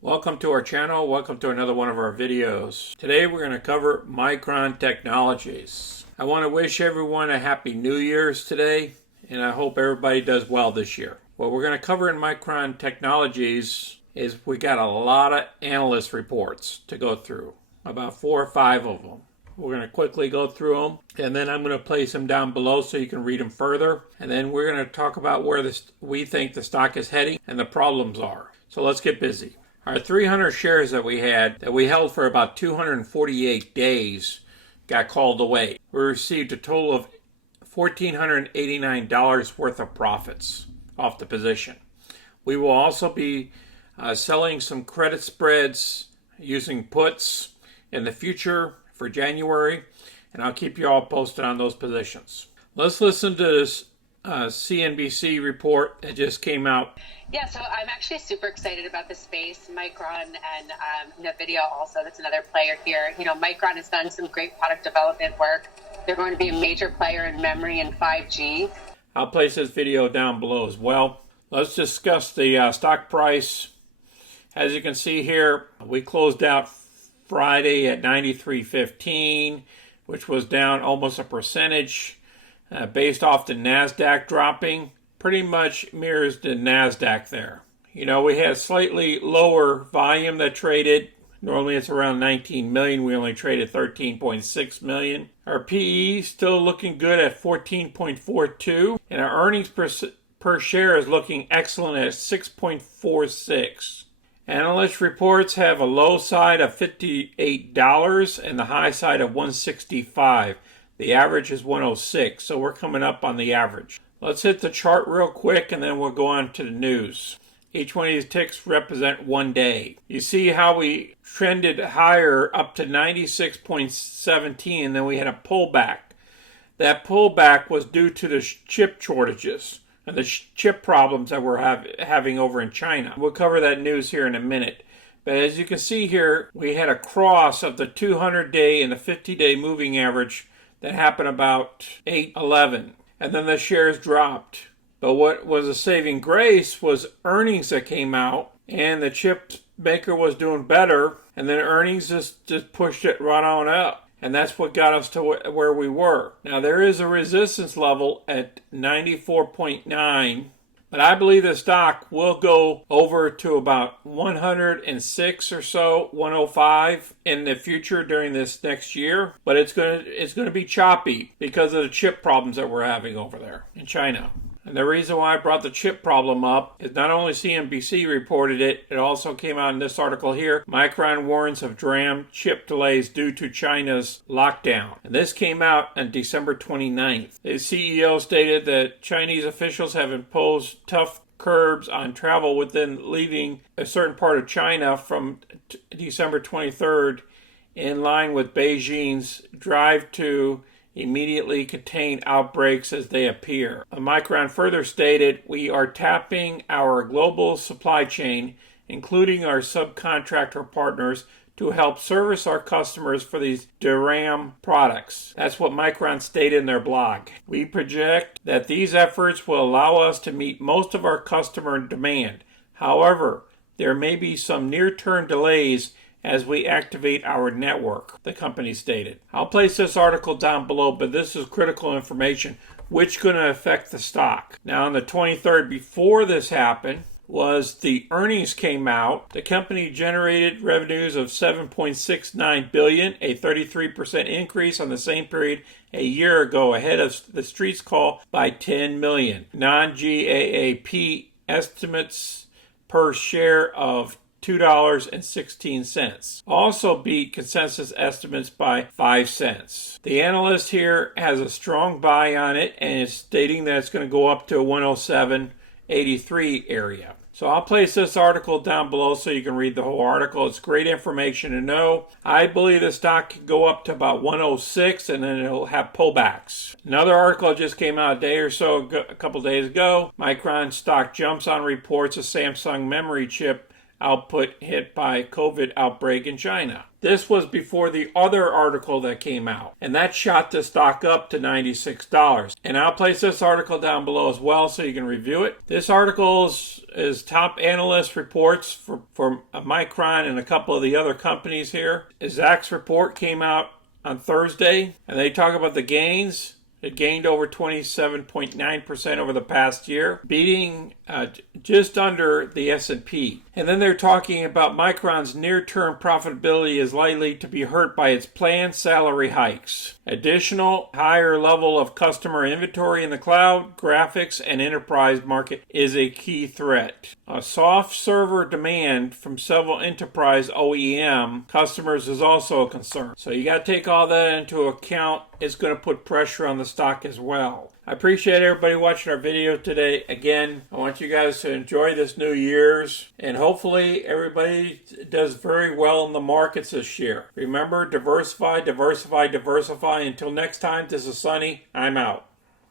Welcome to our channel. Welcome to another one of our videos. Today we're going to cover Micron Technologies. I want to wish everyone a happy New Year's today, and I hope everybody does well this year. What we're going to cover in Micron Technologies is we got a lot of analyst reports to go through, about 4 or 5 of them. We're going to quickly go through them, and then I'm going to place them down below so you can read them further. And then we're going to talk about where we think the stock is heading and the problems are. So let's get busy. Our 300 shares that we held for about 248 days got called away. We received a total of $1,489 worth of profits off the position. We will also be selling some credit spreads using puts in the future for January, and I'll keep you all posted on those positions. Let's listen to this CNBC report that just came out. Yeah, so I'm actually super excited about this space. Micron and NVIDIA also, that's another player here. You know, Micron has done some great product development work. They're going to be a major player in memory and 5G. I'll place this video down below as well. Let's discuss the stock price. As you can see here, we closed out Friday at 93.15, which was down almost a percentage. Based off the NASDAQ dropping, pretty much mirrors the NASDAQ there. You know, we had slightly lower volume that traded. Normally it's around 19 million. We only traded 13.6 million. Our PE still looking good at 14.42. And our earnings per share is looking excellent at 6.46. Analyst reports have a low side of $58 and the high side of $165. The average is 106, so we're coming up on the average. Let's hit the chart real quick and then we'll go on to the news. Each one of these ticks represent one day. You see how we trended higher up to 96.17 and then we had a pullback. That pullback was due to the chip shortages and the chip problems that we're having over in China. We'll cover that news here in a minute. But as you can see here, we had a cross of the 200-day and the 50-day moving average that happened about 8/11, and then the shares dropped. But what was a saving grace was earnings that came out, and the chip maker was doing better, and then earnings just pushed it right on up. And that's what got us to where we were. Now there is a resistance level at 94.9, but I believe the stock will go over to about 106 or so, 105 in the future during this next year. But it's going to be choppy because of the chip problems that we're having over there in China. And the reason why I brought the chip problem up is not only CNBC reported it, it also came out in this article here. Micron warns of DRAM chip delays due to China's lockdown. And this came out on December 29th. The CEO stated that Chinese officials have imposed tough curbs on travel within leaving a certain part of China from December 23rd, in line with Beijing's drive to immediately contain outbreaks as they appear. Micron further stated, "We are tapping our global supply chain, including our subcontractor partners, to help service our customers for these DRAM products." That's what Micron stated in their blog. "We project that these efforts will allow us to meet most of our customer demand. However, there may be some near-term delays as we activate our network," the company stated. I'll place this article down below, but this is critical information which is going to affect the stock. Now on the 23rd, before this happened, was the earnings came out. The company generated revenues of $7.69 billion, a 33% increase on the same period a year ago, ahead of the street's call by 10 million. Non-GAAP estimates per share of $2.16. Also beat consensus estimates by 5 cents. The analyst here has a strong buy on it and is stating that it's going to go up to 107.83 area. So I'll place this article down below so you can read the whole article. It's great information to know. I believe the stock could go up to about 106 and then it'll have pullbacks. Another article just came out a couple days ago. Micron stock jumps on reports of Samsung memory chip output hit by COVID outbreak in China. This was before the other article that came out, and that shot the stock up to $96. And I'll place this article down below as well so you can review it. This article is top analyst reports for Micron and a couple of the other companies here. Zach's report came out on Thursday, and they talk about the gains. It gained over 27.9% over the past year, beating just under the S&P. And then they're talking about Micron's near-term profitability is likely to be hurt by its planned salary hikes. Additional higher level of customer inventory in the cloud, graphics, and enterprise market is a key threat. A soft server demand from several enterprise OEM customers is also a concern. So you got to take all that into account. It's going to put pressure on the stock as well. I appreciate everybody watching our video today. Again, I want you guys to enjoy this New Year's, and hopefully everybody does very well in the markets this year. Remember, diversify, diversify, diversify. Until next time, this is Sonny. I'm out.